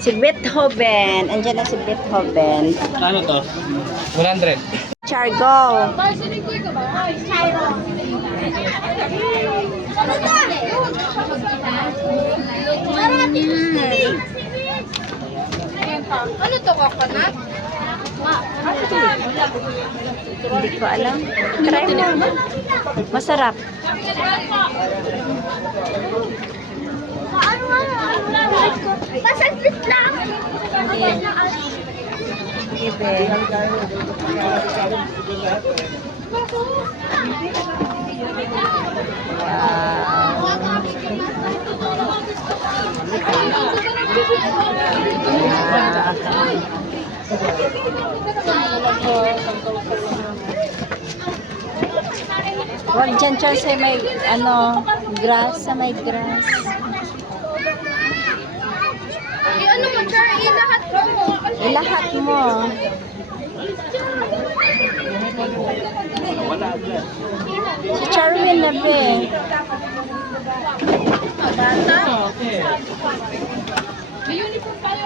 Si Beethoven. Andiyan na si Beethoven. Ano to? 100. Chargo. Ano to, coconut? Hindi ko alam. Try mo. Masarap. Masaglit lang. Ibe. Huwag dyan, Charles, ay may, grass, sa may grass. Ano mo, Char? Ilahat mo. Ilahat mo. Si Charwin na, be. Bata? May uniform tayo.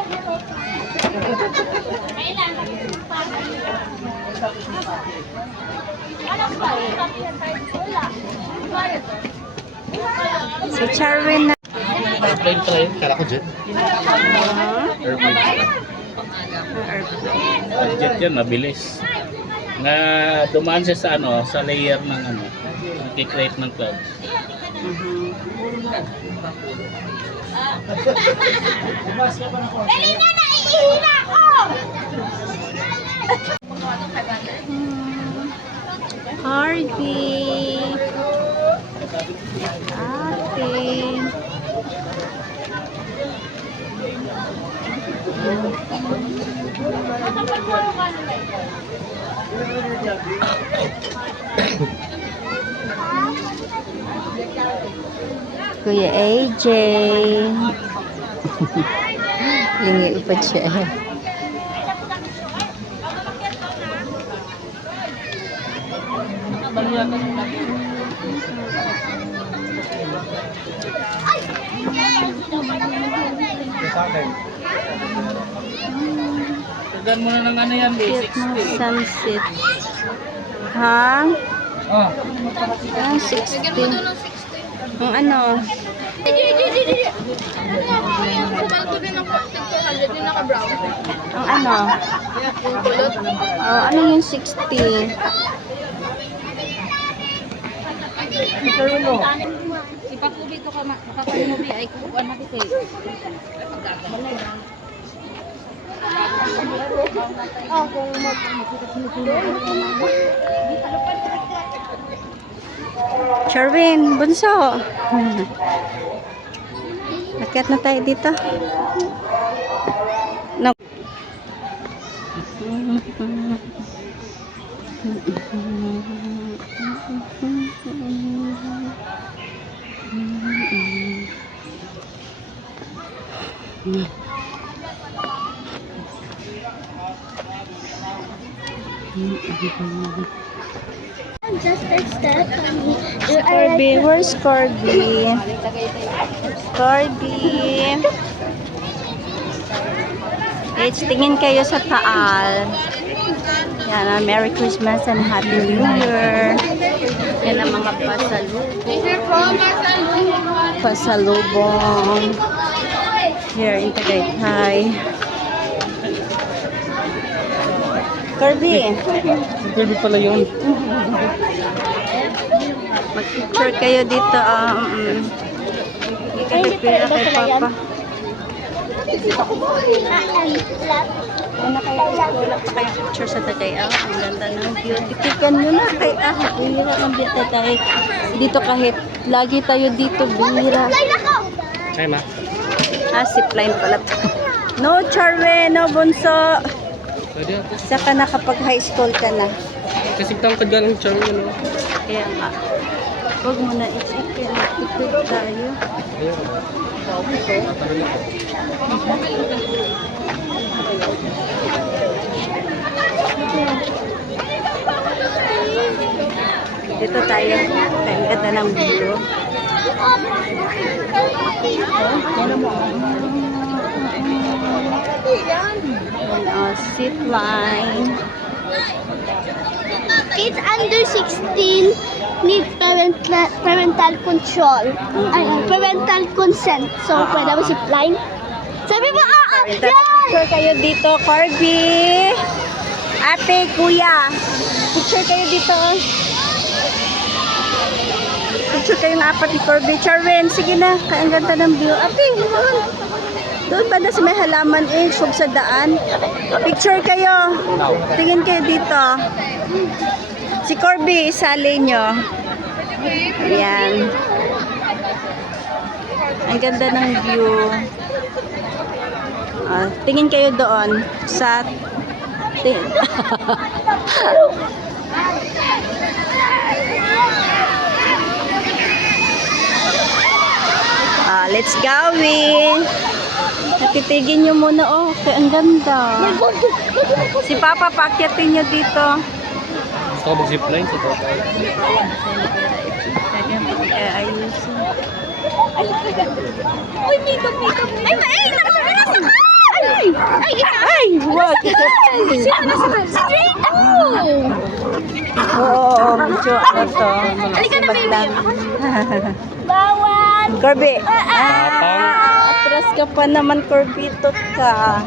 Si Charwin na. Airplane pala yun. Kala ko jet. Airplane. Jet yan, mabilis. Na dumaan siya sa sa layer ng nag-create ng clouds. Dali na, naiihina ako! Harvey. Ate. Kuya AJ. Lingi pa siya. Tagan mo na ng yan, Cute ng sunset. Ha? Oh. 60. Ang ano? Kumalto din ng 400 din naka-brown. Ang ano? Yung kulot. Oh, ano yung 60? Ipakubi ko ka makakalubi ay kukuan na kita. Oh, kung Charwin, bunso. Akyat na tayo dito. No. just a step. Corby, where's Corby? Corby. Guys, tingin kayo sa taal. Yan, Merry Christmas and Happy New Year. Yan ang mga pasalubong. Here in Tagaytay. Corby. Kirby pala yun. Mag-picture kayo dito. Ikakipira kay Papa. Una kayo wala pa kayo picture sa Tagay. Ang ganda ng view. Tikikan nyo na kay bihira ng dito tayo. Dito kahit lagi tayo dito, bihira. Ay, ma. Zipline pala to. No, Charwe, no, bunso. Pwede ate. Saka na kapag high school ka na. Kasi tangkad ka ng charm yun, no? Kaya nga. Huwag mo na isip. Kaya natipid tayo. Dito tayo. Ang ganda ng view. Zip line. Kids under 16 need parental control. Ay, parental consent. So, pwede ba zipline? Sabi mo, yan! Picture kayo dito, Corby. Ate, kuya. Picture kayo dito. Picture kayo ng apat ni Corby. Charwen, sige na. Ang ganda ng view. Ate, doon ba na sa may halaman sub sa daan? Picture kayo. Tingin kayo dito. Si Corby, isali nyo. Ayan. Ang ganda ng view. Tingin kayo doon sa let's go, natitigin nyo muna, kaya ang ganda. Si Papa, paakyatin nyo dito. Gusto ko mag-zipline sa toto. Ayusin. Uy, mikot. Ay, nasa ka! Ay, wag. Sino nasa ka? Straight Oo, medyo ano to. Halika na, baby. Baglang. Bawal! Corby. Atras ka pa naman, Corby. Tot ka.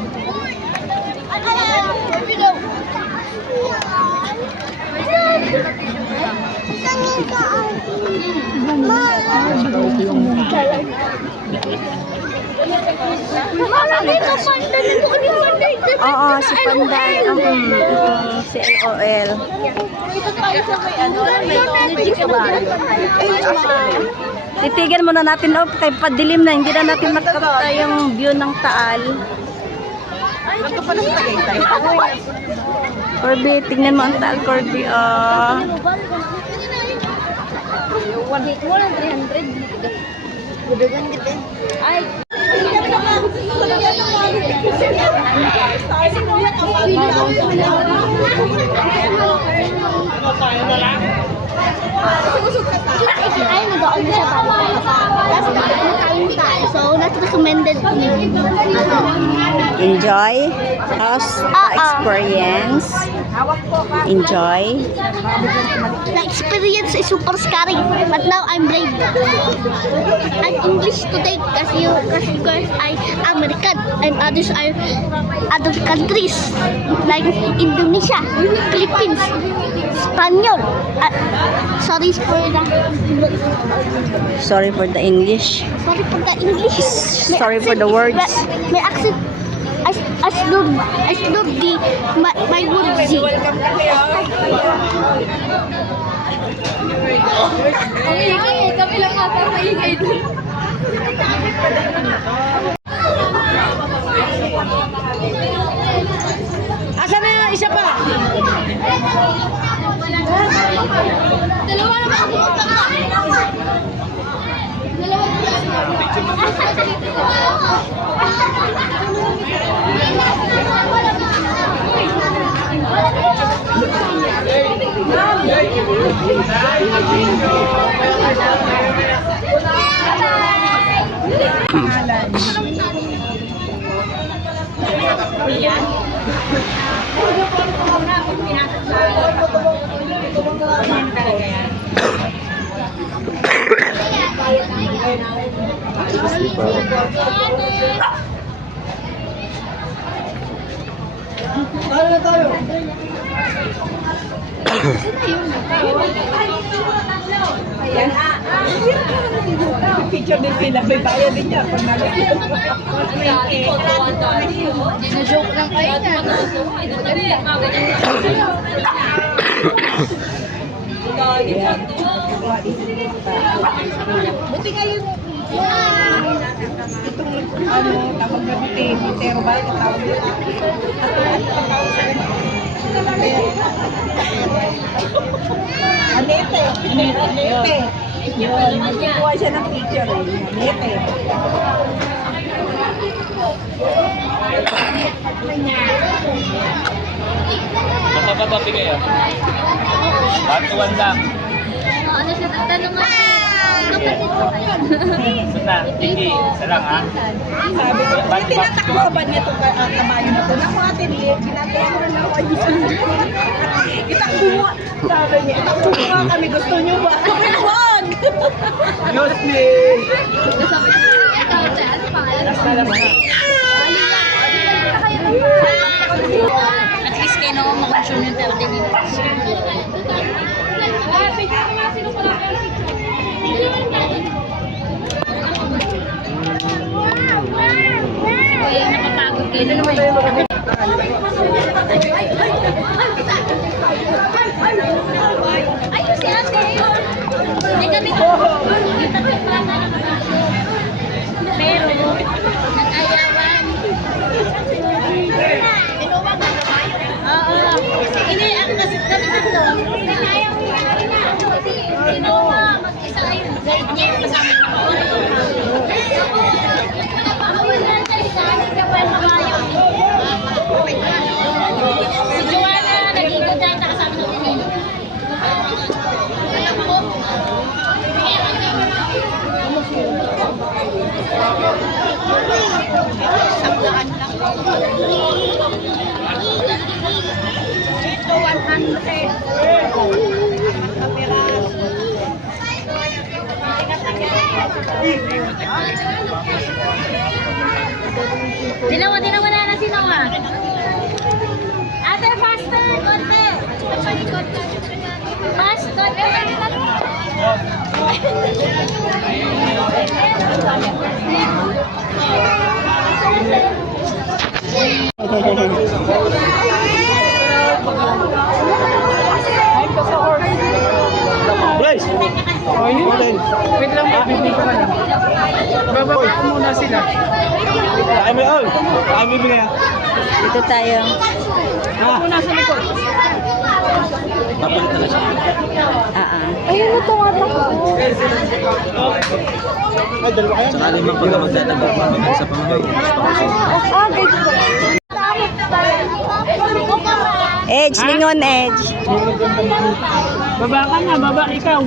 Oo, si Panday. Si LOL. Titigan muna natin, kay padilim na. Hindi na natin makakita yung view ng Taal. Corby, tingnan mo ang Taal, Corby. Ay. Ay, nag-on siya so, not recommended to me. Enjoy house experience. Enjoy. The experience is super scary, but now I'm brave. And English today because you guys are American and others are other countries like Indonesia, Philippines, Spanish. Sorry for the English. Sorry for the English. Sorry for the words. My accent. I slur my words. Ang ingay, kami lang ata maingay doon. Asan na yung isa pa? Dalawa na ba? Picture din sila, may bayad din niya. Joke lang kayo na. Buti nga yung Kuha siya ng picture eh. Nete. Kapapapapig kayo. Batuan lang. Ano siya nagtanong nga? Kapatid ko kayo. Sana, Tiki, sarang ha? Sabi ko, tinatakbo ba niya itong kabayo na ito? Naku ate, ginagawa ko na ako. Itakbo mo. Sabi niya, itakbo mo nga kami. Gusto niyo ba? Sabi ko, wag! Diyos me! Sabi ko, ikaw, ate, ano pangalan? At least kayo na makonsyon yung 30 minutes. Kuya, napapagod kayo naman. Ayun si ate. May kami ko. Pero, nag-ayawan. Oo. Hindi, ang kasi kami dito. Ayaw niya. Sino mag-isa ayun. Dahil niya yung kasama ko. Si Joanna, nag-ikot dahil nakasama sa akin. Alam mo? Sablaan lang. Ito, 100. Dinawa na si Noah. Ate, faster, konti. Fast, konti. Guys! Wait lang, bibili ko na. Bababa ko muna sila. Ay, may oy! Ay, bibigyan. Dito tayo. Muna sa likod. Papalit na siya. Ayun na tumatakbo. Ay, dalawa kayo. Saka limang pagka magdadagdag pa sa pamamahay. Edge, lingon Edge. Baba ka na, baba ikaw.